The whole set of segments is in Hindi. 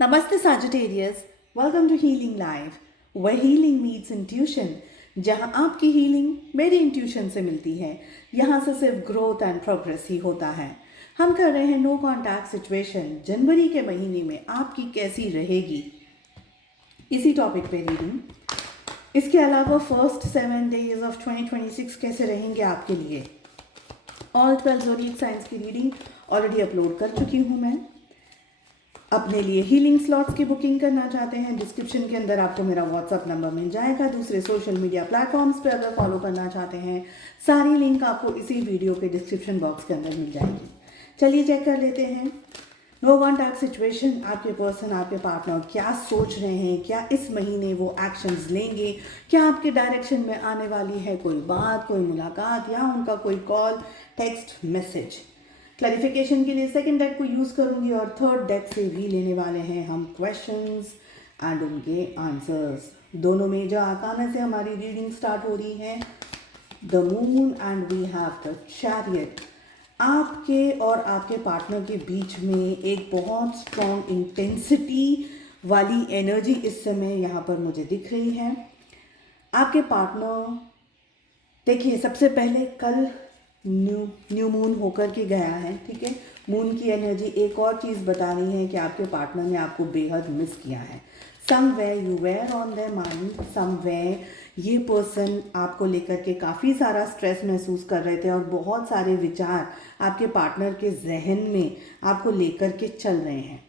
Namaste Sagittarius, welcome to Healing Live, where healing meets intuition. जहाँ आपकी हीलिंग मेरी इंट्यूशन से मिलती है, यहाँ से सिर्फ ग्रोथ एंड प्रोग्रेस ही होता है। हम कर रहे हैं नो कॉन्टैक्ट सिचुएशन जनवरी के महीने में आपकी कैसी रहेगी, इसी टॉपिक पे रीडिंग। इसके अलावा फर्स्ट 7 days ऑफ 2026 कैसे रहेंगे आपके लिए। ऑल 12 ज़ोडिएक साइंस की रीडिंग ऑलरेडी अपलोड कर चुकी हूँ मैं। अपने लिए हीलिंग स्लॉट्स की बुकिंग करना चाहते हैं, डिस्क्रिप्शन के अंदर आपको मेरा व्हाट्सअप नंबर मिल जाएगा। दूसरे सोशल मीडिया प्लेटफॉर्म्स पे अगर फॉलो करना चाहते हैं, सारी लिंक आपको इसी वीडियो के डिस्क्रिप्शन बॉक्स के अंदर मिल जाएगी। चलिए चेक कर लेते हैं नो कॉन्टैक्ट सिचुएशन। आपके पर्सन, आपके पार्टनर क्या सोच रहे हैं, क्या इस महीने वो एक्शंस लेंगे, क्या आपके डायरेक्शन में आने वाली है कोई बात, कोई मुलाकात या उनका कोई कॉल, टेक्स्ट, मैसेज। क्लैरिफिकेशन के लिए सेकंड डेक को यूज़ करूंगी और थर्ड डेक से भी लेने वाले हैं हम क्वेश्चंस एंड उनके आंसर्स। दोनों मेजर आर्काना से हमारी रीडिंग स्टार्ट हो रही है, the Moon and we have the Chariot. आपके और आपके पार्टनर के बीच में एक बहुत स्ट्रॉन्ग इंटेंसिटी वाली एनर्जी इस समय यहाँ पर मुझे दिख रही है। आपके पार्टनर, देखिए सबसे पहले कल न्यू मून होकर के गया है, ठीक है। मून की एनर्जी एक और चीज़ बता रही है कि आपके पार्टनर ने आपको बेहद मिस किया है। Somewhere you were on their mind, somewhere ये पर्सन आपको लेकर के काफ़ी सारा स्ट्रेस महसूस कर रहे थे और बहुत सारे विचार आपके पार्टनर के जहन में आपको लेकर के चल रहे हैं।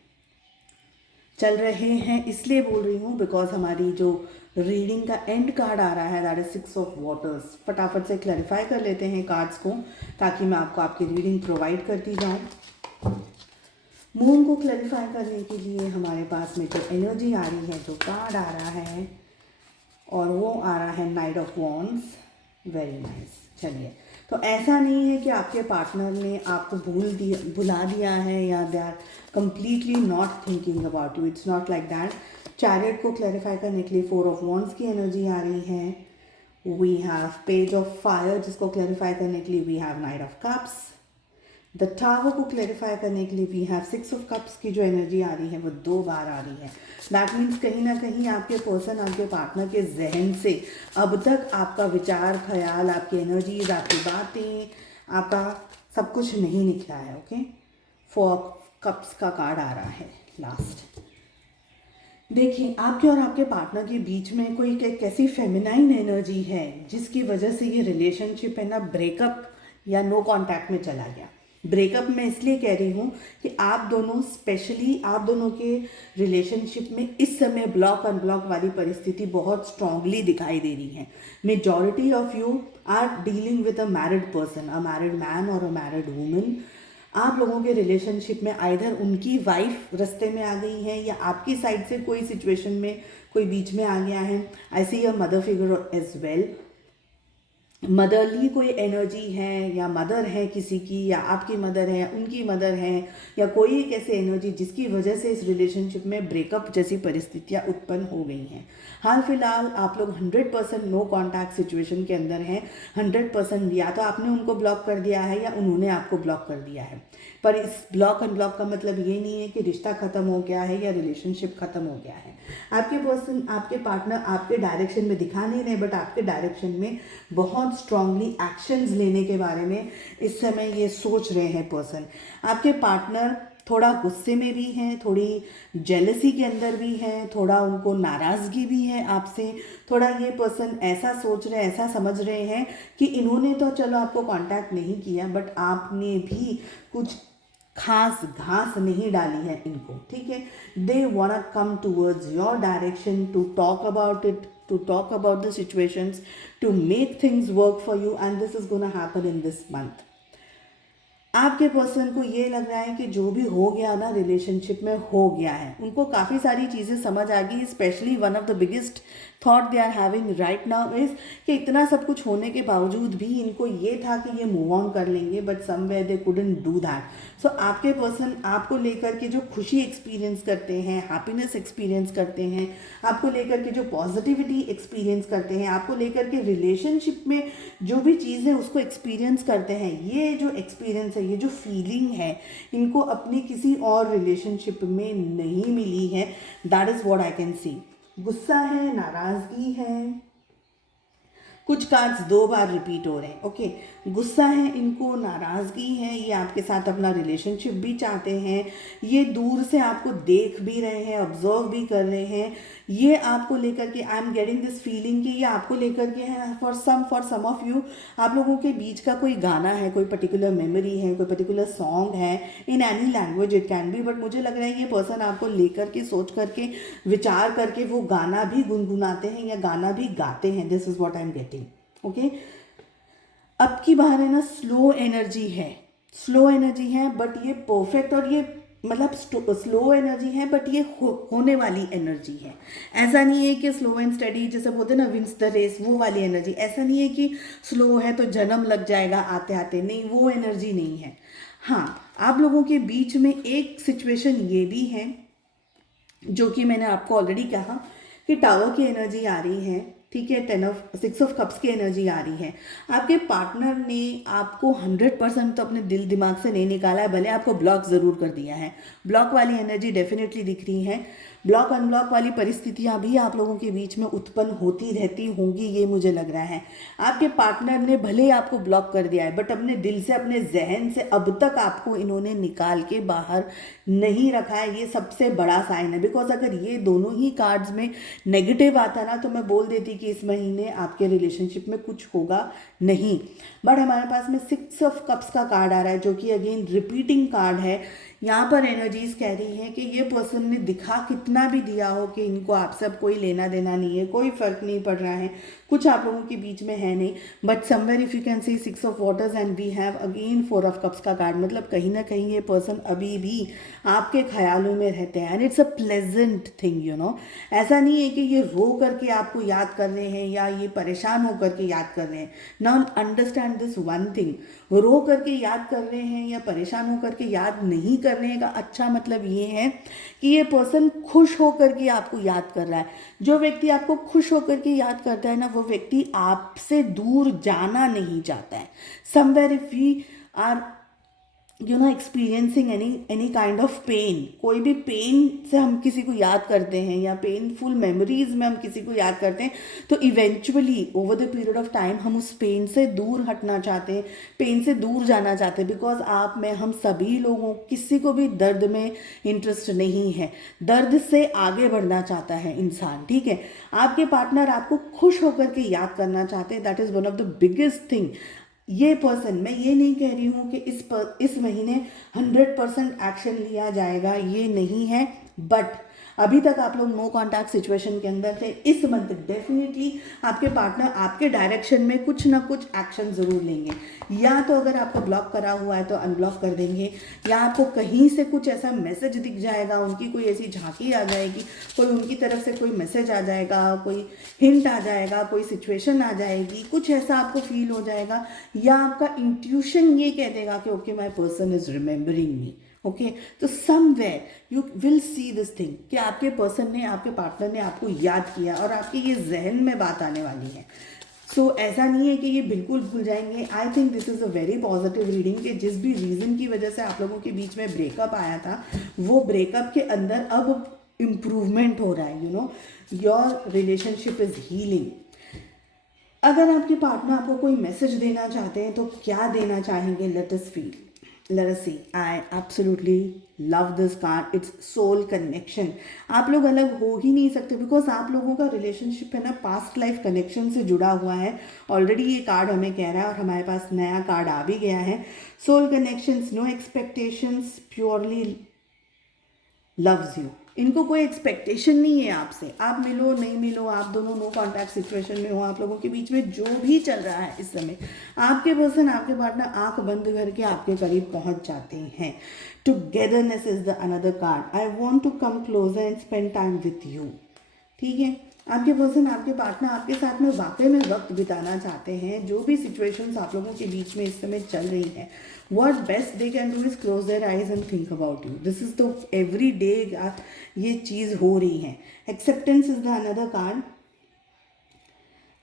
इसलिए बोल रही हूँ बिकॉज हमारी जो रीडिंग का एंड कार्ड आ रहा है दैट इज 6 ऑफ वाटर्स। फटाफट से क्लैरिफाई कर लेते हैं कार्ड्स को ताकि मैं आपको आपकी रीडिंग प्रोवाइड करती जाऊँ। मून को क्लैरिफाई करने के लिए हमारे पास में जो एनर्जी आ रही है, जो कार्ड आ रहा है, और वो आ रहा है night of wands. Very nice. चलिए, तो ऐसा नहीं है कि आपके पार्टनर ने आपको भुला दिया है या they are completely not thinking about you. It's not like that. Chariot को क्लैरिफाई करने के लिए 4 ऑफ वॉन्ड्स की एनर्जी आ रही है। We have Page of Fire, जिसको क्लैरिफाई करने के लिए we have Knight of Cups. The Tower को क्लैरिफाई करने के लिए वी हैव 6 ऑफ कप्स की जो एनर्जी आ रही है वो 2 बार आ रही है। दैट मीन्स कहीं ना कहीं आपके पर्सन, आपके पार्टनर के जहन से अब तक आपका विचार, ख्याल, आपकी एनर्जीज, आपकी बातें, आपका सब कुछ नहीं निकला है। ओके, 4 कप्स का कार्ड आ रहा है लास्ट। देखिए, आपके और आपके पार्टनर के बीच में कोई एक ऐसी फेमिनाइन एनर्जी है जिसकी वजह से ये रिलेशनशिप है ना ब्रेकअप या नो कांटेक्ट में चला गया। ब्रेकअप मैं इसलिए कह रही हूँ कि आप दोनों, स्पेशली आप दोनों के रिलेशनशिप में इस समय ब्लॉक अनब्लॉक वाली परिस्थिति बहुत स्ट्रांगली दिखाई दे रही है। Majority of you are dealing with a married person, a married man और अ मैरिड वुमन। आप लोगों के रिलेशनशिप में आइधर उनकी वाइफ रास्ते में आ गई है या आपकी साइड से कोई सिचुएशन में कोई बीच में आ गया है। I see a mother figure as well. Motherly कोई एनर्जी है या मदर है किसी की, या आपकी मदर है, उनकी मदर है, या कोई एक ऐसी एनर्जी जिसकी वजह से इस रिलेशनशिप में ब्रेकअप जैसी परिस्थितियाँ उत्पन्न हो गई हैं। हाल फिलहाल आप लोग 100% नो कॉन्टैक्ट सिचुएशन के अंदर हैं। 100% या तो आपने उनको ब्लॉक कर दिया है या उन्होंने आपको ब्लॉक कर दिया है। पर इस ब्लॉक अनब्लॉक का मतलब ये नहीं है कि रिश्ता ख़त्म हो गया है या रिलेशनशिप ख़त्म हो गया है। आपके पर्सन, आपके पार्टनर आपके डायरेक्शन में दिखा नहीं रहे, बट आपके डायरेक्शन में बहुत स्ट्रांगली एक्शंस लेने के बारे में इस समय ये सोच रहे हैं पर्सन। आपके पार्टनर थोड़ा गुस्से में भी हैं, थोड़ी जेलसी के अंदर भी हैं, थोड़ा उनको नाराज़गी भी है आपसे। थोड़ा ये पर्सन ऐसा सोच रहे हैं, ऐसा समझ रहे हैं कि इन्होंने तो चलो आपको कांटेक्ट नहीं किया, बट आपने भी कुछ खास घास नहीं डाली है इनको, ठीक है। They want to come towards your direction to talk about it, to talk about the situations, to make things work for you, and this is going to happen in this month. आपके पर्सन को ये लग रहा है कि जो भी हो गया ना रिलेशनशिप में हो गया है। उनको काफ़ी सारी चीज़ें समझ आ गई। Specially one of the biggest thought they are having right now is कि इतना सब कुछ होने के बावजूद भी इनको ये था कि ये मूव ऑन कर लेंगे, but somewhere they couldn't do that. So आपके पर्सन आपको लेकर के जो खुशी एक्सपीरियंस करते हैं, हैप्पीनेस एक्सपीरियंस करते हैं, आपको लेकर के जो पॉजिटिविटी एक्सपीरियंस करते हैं, आपको लेकर के रिलेशनशिप में जो भी चीज़ है उसको एक्सपीरियंस करते हैं, ये जो एक्सपीरियंस है, ये जो फीलिंग है, इनको अपनी किसी और रिलेशनशिप में नहीं मिली है। That is what I can see. गुस्सा है, नाराज़गी है, कुछ कार्ड्स 2 बार रिपीट हो रहे हैं। ओके, गुस्सा है, इनको नाराज़गी है, ये आपके साथ अपना रिलेशनशिप भी चाहते हैं, ये दूर से आपको देख भी रहे हैं, ऑब्जर्व भी कर रहे हैं, ये आपको लेकर के I am getting this feeling कि ये आपको लेकर के है। फॉर सम ऑफ यू, आप लोगों के बीच का कोई गाना है, कोई पर्टिकुलर मेमोरी है, कोई पर्टिकुलर सॉन्ग है, in any language it can be, but मुझे लग रहा है ये पर्सन आपको लेकर के सोच करके विचार करके वो गाना भी गुनगुनाते हैं या गाना भी गाते हैं। This is what I am getting. Okay, अब की बार है ना, स्लो एनर्जी है, स्लो एनर्जी है, बट ये परफेक्ट, और ये मतलब स्लो एनर्जी है, बट ये होने वाली एनर्जी है। ऐसा नहीं है कि स्लो एंड स्टडी जैसे बोलते हैं ना, विंस द रेस, वो वाली एनर्जी। ऐसा नहीं है कि स्लो है तो जन्म लग जाएगा आते आते, नहीं, वो एनर्जी नहीं है। हाँ, आप लोगों के बीच में एक सिचुएशन ये भी है जो कि मैंने आपको ऑलरेडी कहा कि टावर की एनर्जी आ रही है, ठीक है, 6 ऑफ कप्स की एनर्जी आ रही है। आपके पार्टनर ने आपको 100% तो अपने दिल दिमाग से नहीं निकाला है, भले आपको ब्लॉक ज़रूर कर दिया है। ब्लॉक वाली एनर्जी डेफिनेटली दिख रही है। ब्लॉक अनब्लॉक वाली परिस्थितियां भी आप लोगों के बीच में उत्पन्न होती रहती होंगी, ये मुझे लग रहा है। आपके पार्टनर ने भले आपको ब्लॉक कर दिया है, बट अपने दिल से, अपने जहन से अब तक आपको इन्होंने निकाल के बाहर नहीं रखा है। ये सबसे बड़ा साइन है, बिकॉज अगर ये दोनों ही कार्ड्स में नेगेटिव आता ना तो मैं बोल देती कि इस महीने आपके रिलेशनशिप में कुछ होगा नहीं। बट हमारे पास में 6 ऑफ कप्स का कार्ड आ रहा है जो कि अगेन रिपीटिंग कार्ड है। यहाँ पर एनर्जीज कह रही हैं कि ये पर्सन ने दिखा कितना भी दिया हो कि इनको आपसे अब कोई लेना देना नहीं है, कोई फर्क नहीं पड़ रहा है, कुछ आप लोगों के बीच में है नहीं, but somewhere if you can see 6 of waters and we have again 4 of cups का कार्ड, मतलब कहीं ना कहीं ये पर्सन अभी भी आपके ख्यालों में रहते हैं। And it's a pleasant thing, you know. ऐसा नहीं है कि ये रो करके आपको याद कर रहे हैं या ये परेशान होकर के याद कर रहे हैं। Now understand this one thing, rote करके याद कर रहे हैं या परेशान होकर के याद नहीं करने का अच्छा मतलब ये है कि ये पर्सन खुश होकर के आपको याद कर रहा है। जो व्यक्ति आपको खुश होकर के याद करता है ना, वो व्यक्ति आपसे दूर जाना नहीं चाहता है। Somewhere if we are experiencing any kind of pain, कोई भी पेन से हम किसी को याद करते हैं या पेनफुल मेमोरीज में हम किसी को याद करते हैं, तो eventually over the period of time हम उस पेन से दूर हटना चाहते हैं, पेन से दूर जाना चाहते हैं। बिकॉज आप में, हम सभी लोगों, किसी को भी दर्द में इंटरेस्ट नहीं है, दर्द से आगे बढ़ना चाहता है इंसान, ठीक है। आपके पार्टनर आपको खुश होकर के याद करना चाहते हैं, that is one of the biggest thing. ये पर्सन, मैं ये नहीं कह रही हूँ कि इस महीने 100% एक्शन लिया जाएगा, ये नहीं है, बट अभी तक आप लोग नो कॉन्टैक्ट सिचुएशन के अंदर थे। इस मंथ डेफिनेटली आपके पार्टनर आपके डायरेक्शन में कुछ ना कुछ एक्शन ज़रूर लेंगे। या तो अगर आपको ब्लॉक करा हुआ है तो अनब्लॉक कर देंगे, या आपको कहीं से कुछ ऐसा मैसेज दिख जाएगा, उनकी कोई ऐसी झांकी आ जाएगी, कोई उनकी तरफ से कोई मैसेज आ जाएगा, कोई हिंट आ जाएगा, कोई सिचुएशन आ जाएगी, कुछ ऐसा आपको फील हो जाएगा, या आपका इंट्यूशन ये कह देगा कि okay my person is remembering me. Okay, तो somewhere you will see this thing कि आपके पर्सन ने, आपके पार्टनर ने आपको याद किया और आपके ये जहन में बात आने वाली है। सो ऐसा नहीं है कि ये बिल्कुल भूल जाएंगे। I think this is a very positive reading कि जिस भी रीज़न की वजह से आप लोगों के बीच में ब्रेकअप आया था, वो ब्रेकअप के अंदर अब इम्प्रूवमेंट हो रहा है। You know, your relationship is healing. अगर आपके पार्टनर आपको कोई मैसेज देना चाहते हैं तो क्या देना चाहेंगे? Let us feel, let us see. I absolutely love this card. It's soul connection. आप लोग अलग हो ही नहीं सकते, बिकॉज आप लोगों का रिलेशनशिप है ना पास्ट लाइफ कनेक्शन से जुड़ा हुआ है। ऑलरेडी ये कार्ड हमें कह रहा है और हमारे पास नया कार्ड आ भी गया है। Soul connections, no expectations, purely loves you. इनको कोई एक्सपेक्टेशन नहीं है आपसे, आप मिलो नहीं मिलो, आप दोनों नो कॉन्टैक्ट सिचुएशन में हो, आप लोगों के बीच में जो भी चल रहा है इस समय, आपके पर्सन, आपके पार्टनर आंख बंद करके आपके करीब पहुंच जाते हैं। Togetherness is the another card. I want to come closer and spend time with you, ठीक है। आपके पर्सन, आपके पार्टनर आपके साथ में वाकई में वक्त बिताना चाहते हैं। जो भी सिचुएशंस आप लोगों के बीच में इस समय चल रही हैं, what best they can do is close their eyes and think about you. This is the every day ये चीज़ हो रही है। Acceptance is the another card.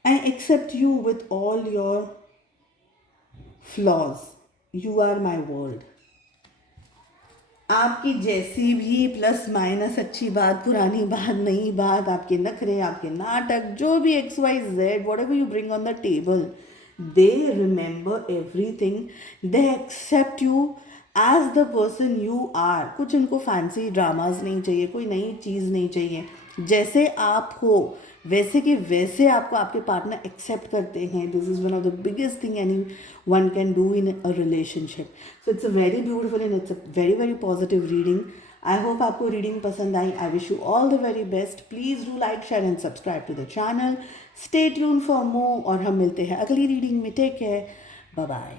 I accept you with all your flaws, you are my world. आपकी जैसी भी प्लस माइनस, अच्छी बात, पुरानी बात, नई बात, आपके नखरे, आपके नाटक, जो भी X Y Z, whatever you bring on the table, they remember everything. They accept you as the person you are. कुछ उनको फैंसी ड्रामाज नहीं चाहिए, कोई नई चीज़ नहीं चाहिए। जैसे आप हो वैसे के वैसे आपको आपके पार्टनर एक्सेप्ट करते हैं। This is one of the biggest thing anyone can do in a relationship. So it's a very beautiful and it's a very very positive reading. I hope आपको रीडिंग पसंद आई। I wish you all the very best. Please do like, share and subscribe to the channel. Stay tune for more और हम मिलते हैं अगली रीडिंग में। Take care, bye bye.